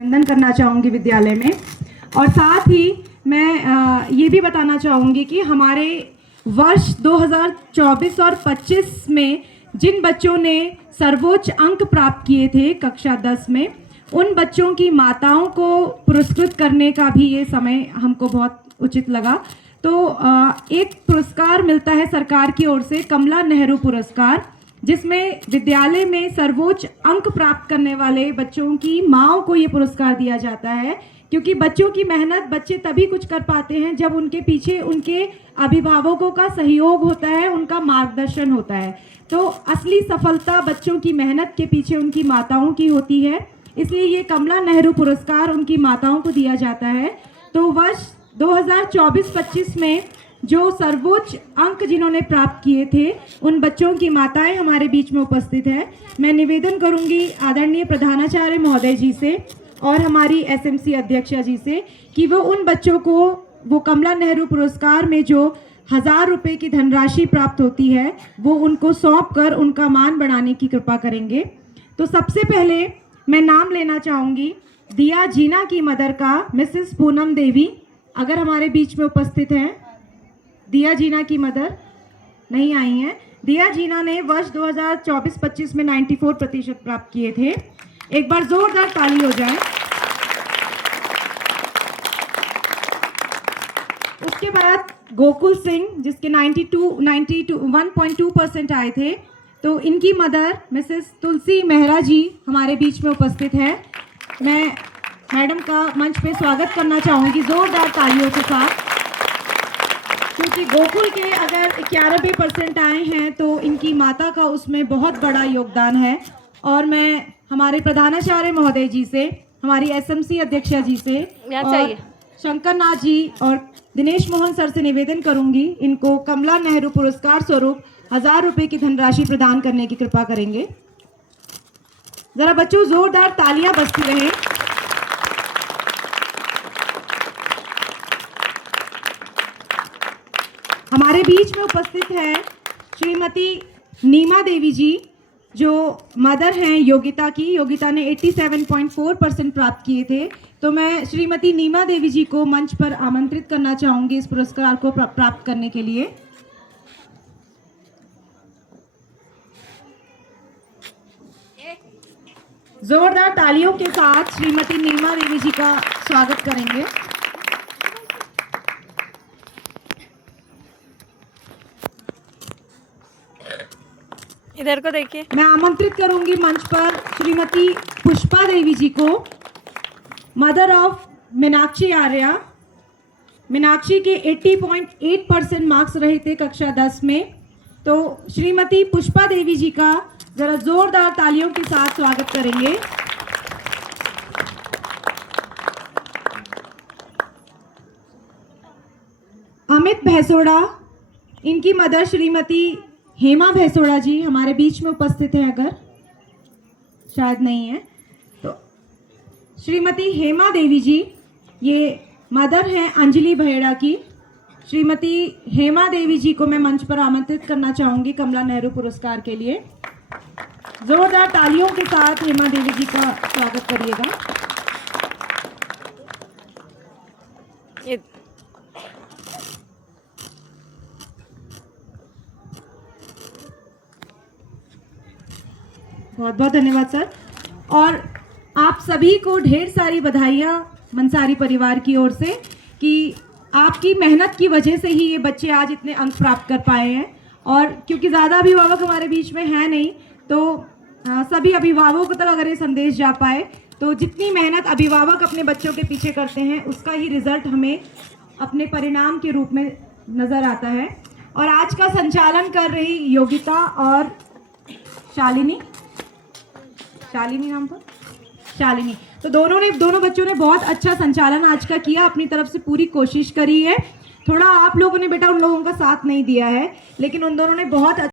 अभिनंदन करना चाहूँगी विद्यालय में। और साथ ही मैं ये भी बताना चाहूँगी कि हमारे वर्ष 2024 और 25 में जिन बच्चों ने सर्वोच्च अंक प्राप्त किए थे कक्षा 10 में, उन बच्चों की माताओं को पुरस्कृत करने का भी ये समय हमको बहुत उचित लगा। तो एक पुरस्कार मिलता है सरकार की ओर से, कमला नेहरू पुरस्कार, जिसमें विद्यालय में सर्वोच्च अंक प्राप्त करने वाले बच्चों की माँओं को ये पुरस्कार दिया जाता है। क्योंकि बच्चों की मेहनत, बच्चे तभी कुछ कर पाते हैं जब उनके पीछे उनके अभिभावकों का सहयोग होता है, उनका मार्गदर्शन होता है। तो असली सफलता बच्चों की मेहनत के पीछे उनकी माताओं की होती है, इसलिए ये कमला नेहरू पुरस्कार उनकी माताओं को दिया जाता है। तो वर्ष 2024-25 में जो सर्वोच्च अंक जिन्होंने प्राप्त किए थे, उन बच्चों की माताएं हमारे बीच में उपस्थित हैं। मैं निवेदन करूंगी आदरणीय प्रधानाचार्य महोदय जी से और हमारी एसएमसी अध्यक्षा जी से कि वो उन बच्चों को वो कमला नेहरू पुरस्कार में जो 1000 रुपये की धनराशि प्राप्त होती है वो उनको सौंप कर उनका मान बढ़ाने की कृपा करेंगे। तो सबसे पहले मैं नाम लेना चाहूँगी दिया जीना की मदर का, मिसेस पूनम देवी, अगर हमारे बीच में उपस्थित हैं। दिया जीना की मदर नहीं आई हैं। दिया जीना ने वर्ष 2024-25 में 94% प्राप्त किए थे। एक बार जोरदार ताली हो जाए। उसके बाद गोकुल सिंह, जिसके 1.2% आए थे। तो इनकी मदर मिसेस तुलसी मेहरा जी हमारे बीच में उपस्थित है। मैं मैडम का मंच पे स्वागत करना चाहूँगी जोरदार तालियों के साथ, क्योंकि गोकुल के अगर 91% आए हैं तो इनकी माता का उसमें बहुत बड़ा योगदान है। और मैं हमारे प्रधानाचार्य महोदय जी से, हमारी एसएमसी अध्यक्षा जी से और शंकर नाथ जी और दिनेश मोहन सर से निवेदन करूंगी, इनको कमला नेहरू पुरस्कार स्वरूप 1000 रुपये की धनराशि प्रदान करने की कृपा करेंगे। जरा बच्चों जोरदार तालियां बजती रहें। हमारे बीच में उपस्थित है श्रीमती नीमा देवी जी, जो मदर हैं योगिता की। योगिता ने 87.4% प्राप्त किए थे। तो मैं श्रीमती नीमा देवी जी को मंच पर आमंत्रित करना चाहूँगी इस पुरस्कार को प्राप्त करने के लिए। जोरदार तालियों के साथ श्रीमती नीमा देवी जी का स्वागत करेंगे। इधर को देखिए। मैं आमंत्रित करूंगी मंच पर श्रीमती पुष्पा देवी जी को, मदर ऑफ मीनाक्षी आर्या। मीनाक्षी के 80.8% मार्क्स रहे थे कक्षा 10 में। तो श्रीमती पुष्पा देवी जी का जरा जोरदार तालियों के साथ स्वागत करेंगे। अमित भैसोड़ा, इनकी मदर श्रीमती हेमा भैसोड़ा जी हमारे बीच में उपस्थित हैं, अगर शायद नहीं है तो श्रीमती हेमा देवी जी, ये मदर हैं अंजलि भैड़ा की। श्रीमती हेमा देवी जी को मैं मंच पर आमंत्रित करना चाहूँगी कमला नेहरू पुरस्कार के लिए। जोरदार तालियों के साथ हेमा देवी जी का स्वागत करिएगा। बहुत बहुत धन्यवाद सर। और आप सभी को ढेर सारी बधाइयाँ मंसारी परिवार की ओर से कि आपकी मेहनत की वजह से ही ये बच्चे आज इतने अंक प्राप्त कर पाए हैं। और क्योंकि ज़्यादा अभिभावक हमारे बीच में हैं नहीं, तो सभी अभिभावकों तक अगर ये संदेश जा पाए तो जितनी मेहनत अभिभावक अपने बच्चों के पीछे करते हैं उसका ही रिजल्ट हमें अपने परिणाम के रूप में नज़र आता है। और आज का संचालन कर रही योगिता और शालिनी नाम था, शालिनी, तो दोनों बच्चों ने बहुत अच्छा संचालन आज का किया, अपनी तरफ से पूरी कोशिश करी है। थोड़ा आप लोगों ने बेटा उन लोगों का साथ नहीं दिया है, लेकिन उन दोनों ने बहुत